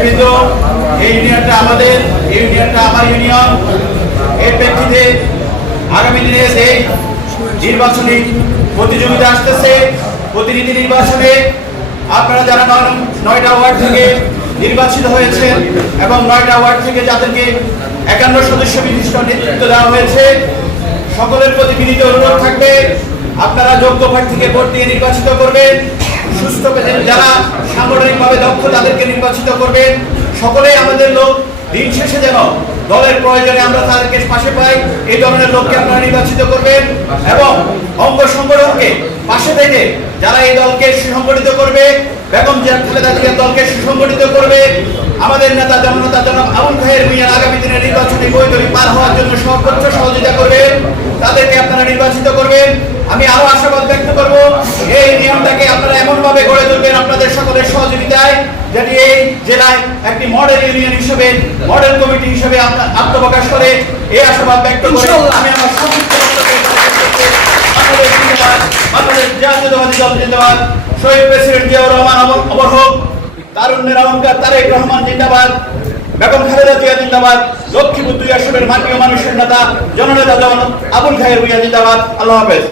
নেতৃবৃন্দ এই ইউনিয়নটা আমাদের, এই ইউনিয়নটা আমার ইউনিয়ন। এর প্রেক্ষিতে আগামী দিনে এই নির্বাচনী প্রতিযোগিতা আসতেছে। প্রতিনিধি নির্বাচনে আপনারা যারা নয়- নয়টা ওয়ার্ড থেকে নির্বাচিত হয়েছেন এবং নয়টা ওয়ার্ড থেকে যাদেরকে একান্ন সদস্য বিশিষ্ট নেতৃত্ব দেওয়া হয়েছে, সকলের প্রতি বিনীত অনুরোধ থাকবে। আপনারা যোগ্য প্রার্থীকে ভোট দিয়ে নির্বাচিত করবেন। সাংগঠনিকভাবে দক্ষ তাদেরকে নির্বাচিত করবেন সকলেই আমাদের লোক। দিন শেষে যেন দলের প্রয়োজনে আমরা তাদেরকে পাশে পাই, এই ধরনের লোককে আপনারা নির্বাচিত করবেন এবং অঙ্গ সংগঠনকে পাশে থেকে যারা এই দলকে সুসংগঠিত করবে, বেগম খালেদা জিয়ার দলকে সুসংগঠিত করবে, আমাদের নেতা জননেতা জনাব আবুল খায়ের মিয়ার আগামী দিনে নির্বাচনী বৈতরী পার হওয়ার জন্য সর্বোচ্চ সহযোগিতা করবে তাদেরকে আপনারা নির্বাচিত করবেন। আমি আরও আশাবাদ ব্যক্ত করব, এই নিয়মটাকে আপনারা এই জেলায় একটি মডেল ইউনিয়ন হিসেবে মডেল কমিটি হিসেবে আত্মপ্রকাশ করে এই আশাবাদ ব্যক্ত করে আমি আমার সংক্ষিপ্ত বক্তব্য এখানে শেষ করছি। বাংলাদেশ জাতীয়তাবাদী দল জিন্দাবাদ শহীদ প্রেসিডেন্ট জিয়াউর রহমান অমর- অমর হোক তারুণ্যের অহংকার তারেক রহমান জিন্দাবাদ বেগম খালেদা জিয়া জিন্দাবাদ লক্ষ্মীপুর দুই আসনের মাননীয় মানুষের নেতা জননেতা জন আবুল খায়ের ভুইয়া জিন্দাবাদ আল্লাহ হাফেজ